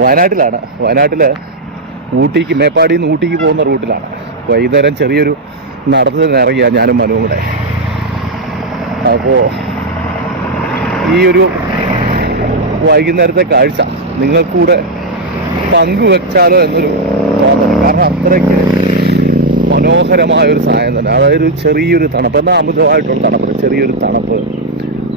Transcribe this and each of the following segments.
വയനാട്ടിലാണ്. വയനാട്ടിൽ ഊട്ടിക്ക് മേപ്പാടിയിൽ നിന്ന് ഊട്ടിക്ക് പോകുന്ന റൂട്ടിലാണ്. വൈകുന്നേരം ചെറിയൊരു നടത്തത്തിന് ഇറങ്ങിയ ഞാനും മനുവും കൂടെ. അപ്പോൾ ഈ ഒരു വൈകുന്നേരത്തെ കാഴ്ച നിങ്ങൾക്കൂടെ പങ്കുവെച്ചാലോ എന്നൊരു തോന്നൽ കാരണം അത്രയ്ക്ക് മനോഹരമായ ഒരു തന്നെ. അതായത് ചെറിയൊരു തണുപ്പ്. എന്നാൽ അമിതമായിട്ടുള്ള തണുപ്പ്. ചെറിയൊരു തണുപ്പ്.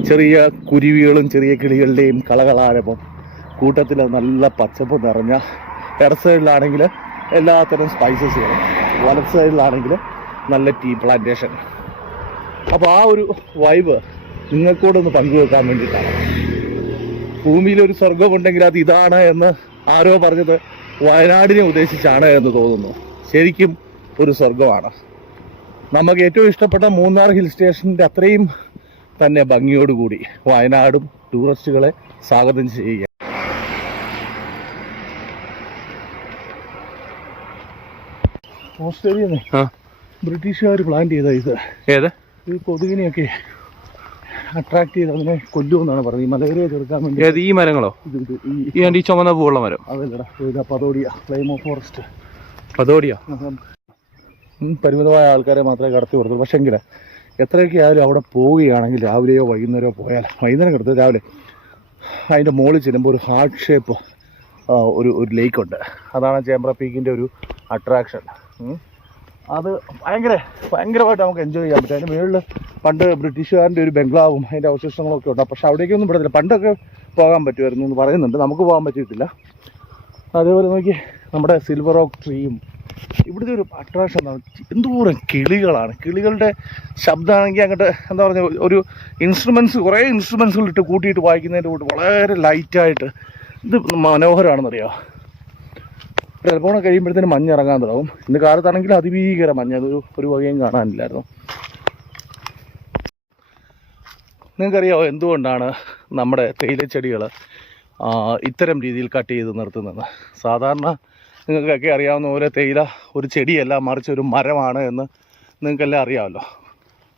ചെറിയ കുരുവികളും ചെറിയ കിളികളുടെയും കളകളാരപ്പം കൂട്ടത്തിൽ നല്ല പച്ചപ്പ് നിറഞ്ഞ ഇടത് സൈഡിലാണെങ്കിൽ എല്ലാത്തരം സ്പൈസസുകളും വലത് സൈഡിലാണെങ്കിൽ നല്ല ടീ പ്ലാന്റേഷൻ അപ്പോൾ ആ ഒരു വൈബ് നിങ്ങൾക്കൂടെ ഒന്ന് പങ്കുവെക്കാൻ വേണ്ടിയിട്ടാണ്. ഭൂമിയിൽ ഒരു സ്വർഗമുണ്ടെങ്കിൽ അത് ഇതാണ് എന്ന് ആരോ പറഞ്ഞത് വയനാടിനെ ഉദ്ദേശിച്ചാണ് എന്ന് തോന്നുന്നു. ശരിക്കും ഒരു സ്വർഗമാണ് നമുക്ക് ഏറ്റവും ഇഷ്ടപ്പെട്ട മൂന്നാർ ഹിൽ സ്റ്റേഷന്റെ അത്രയും തന്നെ ഭംഗിയോടുകൂടി വയനാടും ടൂറിസ്റ്റുകളെ സ്വാഗതം ചെയ്യുക ഓസ്ട്രേലിയന്ന് ബ്രിട്ടീഷുകാർ പ്ലാൻ ചെയ്ത ഇത്. ഏത്? ഈ കൊതുകിനെയൊക്കെ അട്രാക്ട് ചെയ്ത് അതിനെ കൊല്ലുമെന്നാണ് പറഞ്ഞത്. ഈ മലേറിയ ചെറുക്കാൻ വേണ്ടി ഏത് ഈ മരങ്ങളോ? ഈ ഈ ചുമന്ന പൂവുള്ള മരം. അതല്ലടാ ഇത് പതോടിയ ഫ്ലൈമോ ഫോറസ്റ്റ് പതോടിയ? പരിമിതമായ ആൾക്കാരെ മാത്രമേ കടത്തി കൊടുത്തുള്ളൂ. പക്ഷെങ്കിൽ എത്രയൊക്കെ ആയാലും അവിടെ പോവുകയാണെങ്കിൽ രാവിലെയോ വൈകുന്നേരമോ പോയാൽ വൈകുന്നേരം കിടത്ത് രാവിലെ അതിന്റെ മുകളിൽ ചെല്ലുമ്പോൾ ഒരു ഹാർട്ട് ഷേപ്പ് ഒരു ഒരു ലേക്കുണ്ട് അതാണ് ചേമ്പ്ര പീക്കിന്റെ ഒരു അട്രാക്ഷൻ അത് ഭയങ്കര ഭയങ്കരമായിട്ട് നമുക്ക് എൻജോയ് ചെയ്യാൻ പറ്റും. അതിന്റെ മുകളിൽ പണ്ട് ബ്രിട്ടീഷുകാരന്റെ ഒരു ബംഗ്ലാവും അതിന്റെ അവശിഷ്ടങ്ങളൊക്കെ ഉണ്ട്. പക്ഷെ അവിടേക്കൊന്നും വിടത്തില്ല പണ്ടൊക്കെ പോകാൻ പറ്റുമായിരുന്നു എന്ന് പറയുന്നുണ്ട്. നമുക്ക് പോകാൻ പറ്റിയിട്ടില്ല. അതേപോലെ നോക്കി നമ്മുടെ സിൽവർ ഓക്ക് ട്രീയും ഇവിടുത്തെ ഒരു അട്രാക്ഷൻ എന്താണ് എന്തോരം കിളികളാണ്. കിളികളുടെ ശബ്ദമാണെങ്കിൽ അങ്ങോട്ട് എന്താ പറഞ്ഞ ഒരു ഇൻസ്ട്രുമെന്റ്സ് കുറേ ഇൻസ്ട്രുമെൻസുകൾ ഇട്ട് കൂട്ടിയിട്ട് വായിക്കുന്നതിന്റെ കൂട്ട് വളരെ ലൈറ്റായിട്ട് ഇത് മനോഹരമാണെന്നറിയാമോ ചിലപ്പോൾ കഴിയുമ്പോഴത്തേന് മഞ്ഞ് ഇറങ്ങാൻ തുടങ്ങും. ഇന്ന് കാലത്താണെങ്കിൽ അതിഭീകര മഞ്ഞ്. അതൊരു ഒരു വകയും കാണാനില്ലായിരുന്നു. നിങ്ങൾക്കറിയാമോ എന്തുകൊണ്ടാണ് നമ്മുടെ തേയിലച്ചെടികൾ ഇത്തരം രീതിയിൽ കട്ട് ചെയ്ത് നിർത്തുന്നത്? സാധാരണ നിങ്ങൾക്കൊക്കെ അറിയാവുന്ന പോലെ തേയില ഒരു ചെടിയല്ല മറിച്ച് ഒരു മരമാണ് എന്ന് നിങ്ങൾക്കെല്ലാം അറിയാമല്ലോ.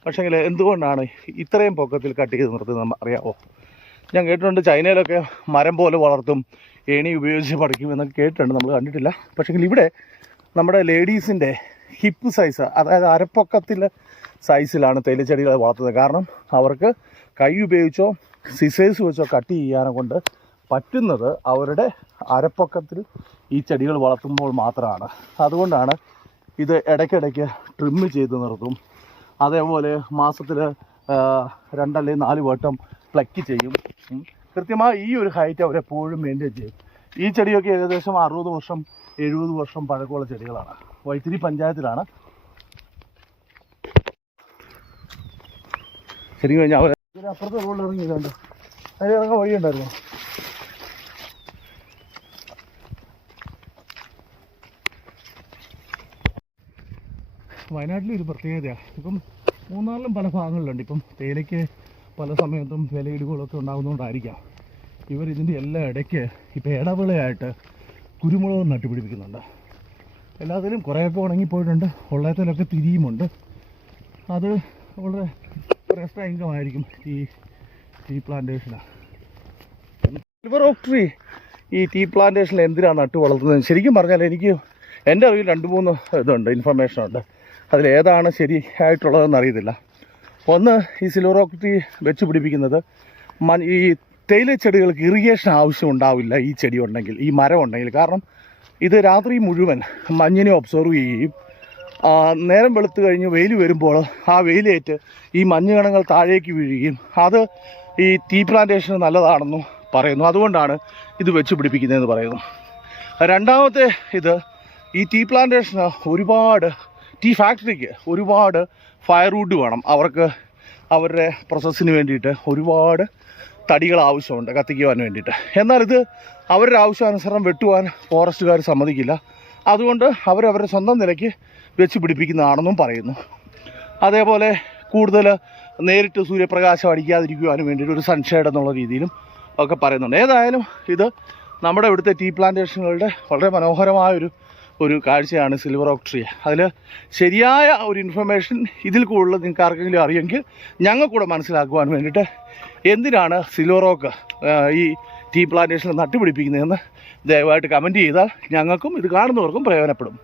പക്ഷേങ്കിൽ എന്തുകൊണ്ടാണ് ഇത്രയും പൊക്കത്തിൽ കട്ട് ചെയ്ത് നിർത്തുന്നത് അറിയാമോ ഞാൻ കേട്ടിട്ടുണ്ട് ചൈനയിലൊക്കെ മരം പോലെ വളർത്തും ഏണി ഉപയോഗിച്ച് പഠിക്കും എന്നൊക്കെ കേട്ടിട്ടുണ്ട്. നമ്മൾ കണ്ടിട്ടില്ല. പക്ഷേങ്കിൽ ഇവിടെ നമ്മുടെ ലേഡീസിന്റെ ഹിപ്പ് സൈസ് അതായത് അരപ്പൊക്കത്തിലെ സൈസിലാണ് തേയിലച്ചെടികളെ വളർത്തുന്നത്. കാരണം അവർക്ക് കൈ ഉപയോഗിച്ചോ സിസേഴ്സ് വെച്ചോ കട്ട് ചെയ്യാനെ കൊണ്ട് പറ്റുന്നത് അവരുടെ അരപ്പൊക്കത്തിൽ ഈ ചെടികൾ വളർത്തുമ്പോൾ മാത്രമാണ്. അതുകൊണ്ടാണ് ഇത് ഇടയ്ക്കിടയ്ക്ക് ട്രിമ്മ് ചെയ്ത് നിർത്തും. അതേപോലെ മാസത്തിൽ രണ്ടല്ലേ നാല് വട്ടം പ്ലക്ക് ചെയ്യും. കൃത്യമായി ഈ ഒരു ഹൈറ്റ് അവരെപ്പോഴും മെയിന്റെയിൻ ചെയ്യും. ഈ ചെടിയൊക്കെ ഏകദേശം അറുപത് വർഷം എഴുപത് വർഷം പഴക്കമുള്ള ചെടികളാണ്. വൈത്തിരി പഞ്ചായത്തിലാണ്. ശരി കഴിഞ്ഞാൽ അവർ അപ്പുറത്തെ റോഡിൽ ഇറങ്ങി ഇതുണ്ട്. അതിൽ ഇറങ്ങാൻ വഴിയുണ്ടായിരുന്നു വയനാട്ടിൽ ഒരു പ്രത്യേകതയാണ് ഇപ്പം മൂന്നാറിലും പല ഭാഗങ്ങളിലുണ്ട്. ഇപ്പം തേയിലയ്ക്ക് പല സമയത്തും വിലയിടിവുകളൊക്കെ ഉണ്ടാകുന്നതുകൊണ്ടായിരിക്കാം. ഇവർ ഇതിന്റെ എല്ലാ ഇടയ്ക്ക് ഇപ്പോൾ ഇടവിളയായിട്ട് കുരുമുളക് നട്ടുപിടിപ്പിക്കുന്നുണ്ട്. എല്ലാത്തിലും കുറേയൊക്കെ ഉണങ്ങിപ്പോയിട്ടുണ്ട്. ഉള്ളത്തിലൊക്കെ തിരിയുമുണ്ട്. അത് വളരെ ഒരു എക്സ്ട്രാ ഇൻകം ആയിരിക്കും ഈ ടീ പ്ലാന്റേഷനാണ് സിൽവർ ഓക് ട്രീ ഈ ടീ പ്ലാന്റേഷനിൽ എന്തിനാണ് നട്ടു വളർത്തുന്നത് ശരിക്കും പറഞ്ഞാൽ എനിക്ക് എന്റെ അറിവിൽ രണ്ട് മൂന്ന് ഇതുണ്ട് ഇൻഫർമേഷൻ ഉണ്ട്. അതിലേതാണ് ശരിയായിട്ടുള്ളതെന്ന് അറിയത്തില്ല. ഒന്ന് ഈ ട്രീ വെച്ച് പിടിപ്പിക്കുന്നത്. മൺ ഈ തേയില ചെടികൾക്ക് ഇറിഗേഷൻ ആവശ്യം ഉണ്ടാവില്ല ഈ ചെടി ഉണ്ടെങ്കിൽ ഈ മരം ഉണ്ടെങ്കിൽ. കാരണം ഇത് രാത്രി മുഴുവൻ മഞ്ഞിനെ ഒബ്സർവ് ചെയ്യുകയും നേരം വെളുത്തു കഴിഞ്ഞ് വെയിൽ വരുമ്പോൾ ആ വെയിലേറ്റ് ഈ മഞ്ഞ് കണങ്ങൾ താഴേക്ക് വീഴുകയും അത് ഈ ടീ പ്ലാന്റേഷന് നല്ലതാണെന്നും പറയുന്നു. അതുകൊണ്ടാണ് ഇത് വെച്ച് പിടിപ്പിക്കുന്നതെന്ന് പറയുന്നു. രണ്ടാമത്തെ ഇത് ഈ ടീ പ്ലാന്റേഷന് ഒരുപാട് ടീ ഫാക്ടറിക്ക് ഒരുപാട് ഫയർവുഡ് വേണം. അവർക്ക് അവരുടെ പ്രോസസ്സിന് വേണ്ടിയിട്ട് ഒരുപാട് തടികൾ ആവശ്യമുണ്ട് കത്തിക്കുവാൻ വേണ്ടിയിട്ട്. എന്നാൽ ഇത് അവരുടെ ആവശ്യാനുസരണം വെട്ടുവാൻ ഫോറസ്റ്റുകാർ സമ്മതിക്കില്ല. അതുകൊണ്ട് അവരവരുടെ സ്വന്തം നിലയ്ക്ക് വെച്ച് പിടിപ്പിക്കുന്നതാണെന്നും പറയുന്നു. അതേപോലെ കൂടുതൽ നേരിട്ട് സൂര്യപ്രകാശം അടിക്കാതിരിക്കുവാനും വേണ്ടിയിട്ട് ഒരു സൺഷെയ്ഡ് എന്നുള്ള രീതിയിലും ഒക്കെ പറയുന്നുണ്ട്. ഏതായാലും ഇത് നമ്മുടെ ഇവിടുത്തെ ടീ പ്ലാന്റേഷനുകളുടെ വളരെ മനോഹരമായൊരു ഒരു കാഴ്ചയാണ് സിൽവർ ഓക്ക് ട്രീ അതിൽ ശരിയായ ഒരു ഇൻഫർമേഷൻ ഇതിൽ കൂടുതൽ നിങ്ങൾക്ക് ആർക്കെങ്കിലും അറിയുമെങ്കിൽ ഞങ്ങൾക്കൂടെ മനസ്സിലാക്കുവാൻ വേണ്ടിയിട്ട് എന്തിനാണ് സിൽവർ ഓക്ക് ഈ ടീ പ്ലാന്റേഷനിൽ നട്ടുപിടിപ്പിക്കുന്നതെന്ന് ദയവായിട്ട് കമന്റ് ചെയ്താൽ ഞങ്ങൾക്കും ഇത് കാണുന്നവർക്കും പ്രയോജനപ്പെടും.